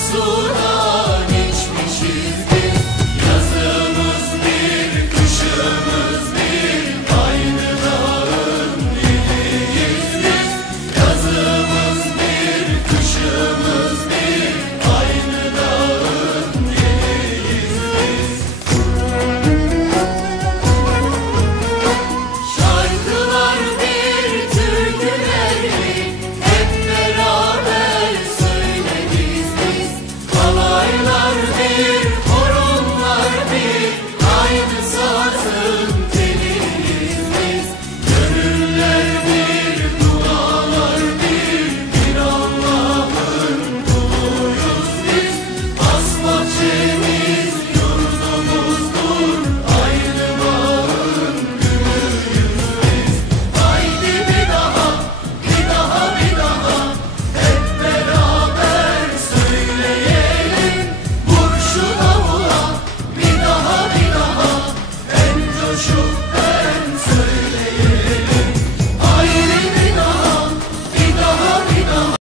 huzura show.